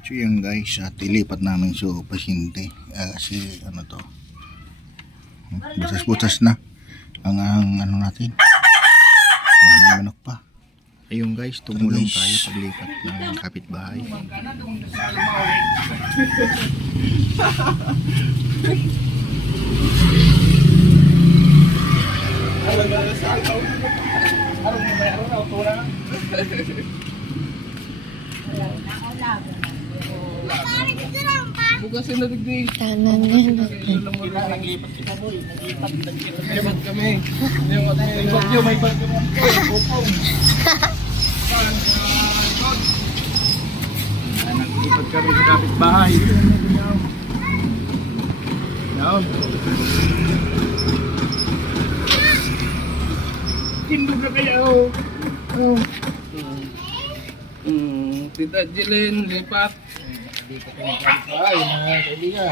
So yan guys, at ilipat namin so pasyente. Ah, kasi ano to. Butas-butas na. Ang, ang ano natin. Oh, may manok pa. Ayun guys, tumulong tayo paglipat ng kapitbahay. Bukas yung nadigdig. Tanan yan. Naglipat kita boy. Naglipat, naglipat kami. May bagyo, may bagyo. Upong. Naglipat kami sa kapitbahay. Yan. Tindog na kayo. Oh. Mm, Tita Jilin, lipat. Dito kami kapitbahay, mga kaibigan.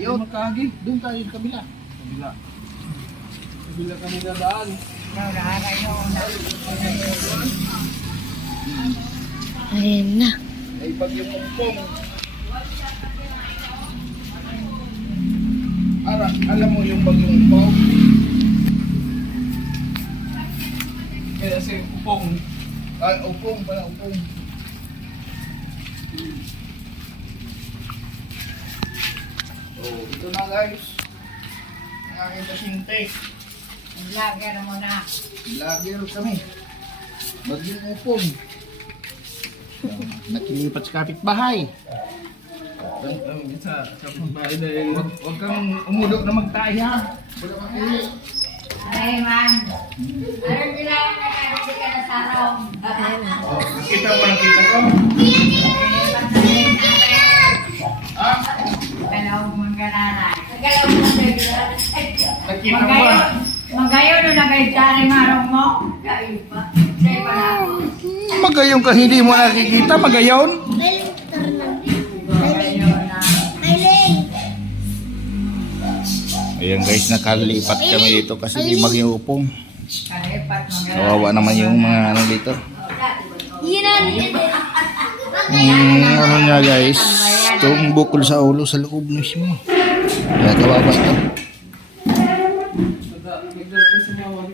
Yo, makagi. Doon tayo sa kabila. Kabila. Kabila kami dadaan. Ayun na. Ay bagyong umpong. Ara, alam mo yung bagyong umpong? Kaya si upong. Ay, upong pala, upong. Oh, ito na guys. Ang aking kasinte. Vlogger mo na. Vlogger kami. Bagyong upong. Nakilipat sa kapitbahay. Ang ang sa pagbahay dahil wag, wag kang umulog na magtaya. Wala makili. Ay, man. Ano bilang na kasi ka na sa room? Oh, nakita mo nakita ko. Nagaytari marong mo. Gayo pa. Say pa na. Magayon ka hindi mo nakikita, magayon. Ayan guys, nakalipat kami dito kasi yung bagyong upong. Kawawa naman yung mga ano dito. Yung ano niya guys, itong bukol sa ulo sa loob mismo. Kaya kawawa ito. Nagdala ko sa mga